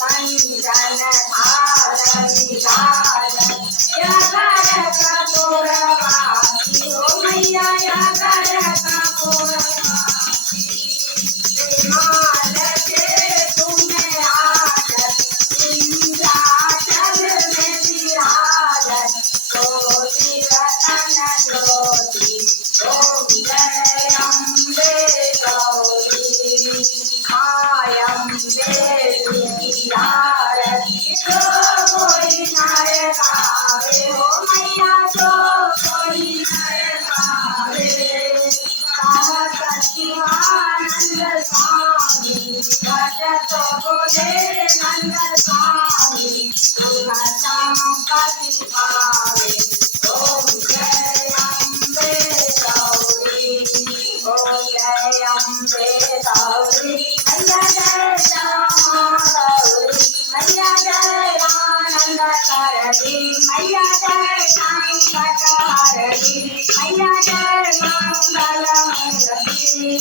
पंचन धारति गारति मैया तो कोई नर पावे। सच्चिदानंद स्वामी भजत बोले नंद स्वामी सुख संपत्ति पावे। ओम जय अम्बे गौरी, ओम जय अम्बे गौरी, मैया जय श्यामा गौरी, मैया जय आनंद करणी, मैया जय संकट हरणी, मैया जय मंगल मूर्ति।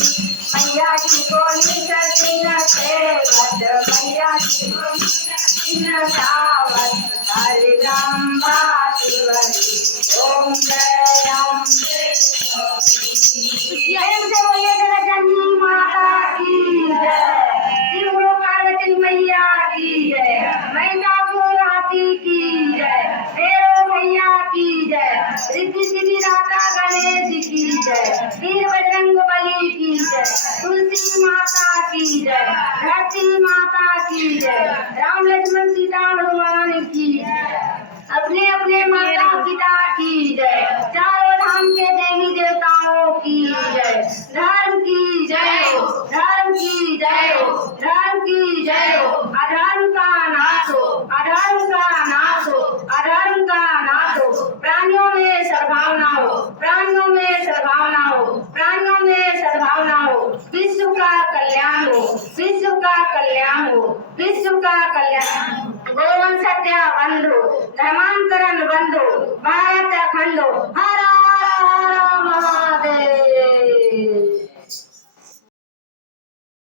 मैया की बोली सकीन सेवत, मैया की बोली सकीन सावत, हरिदम्बा शिवरी। ओम जय अम्बे बोलिए जगज्जननी माता की जय, शिव गुरु पार्वती मैया की जय, महिषासुर हाथी की जय, भैरव मैया की जय, रिद्धि सिद्धि दाता गणेश की जय, वीर बजरंग बली की जय, तुलसी माता की जय, धरती माता की जय, राम लक्ष्मण सीता हनुमान की जय, अपने अपने माता पिता की जय, चारों धाम के देवी देवताओं की जय, धर्म की जय हो, धर्म की जय हो, धर्म की जय हो, अधर्म का नाश हो, अधर्म का नाश हो, अधर्म का नाश हो, प्राणियों में सद्भावना हो, प्राणियों में सद्भावना हो, प्राणियों में सद्भावना हो, विश्व का कल्याण हो, विश्व का कल्याण हो, विश्व का कल्याण। गोवंश हत्या बंद हो, धर्मांतरण बंद हो, भारत अखंड हो, हर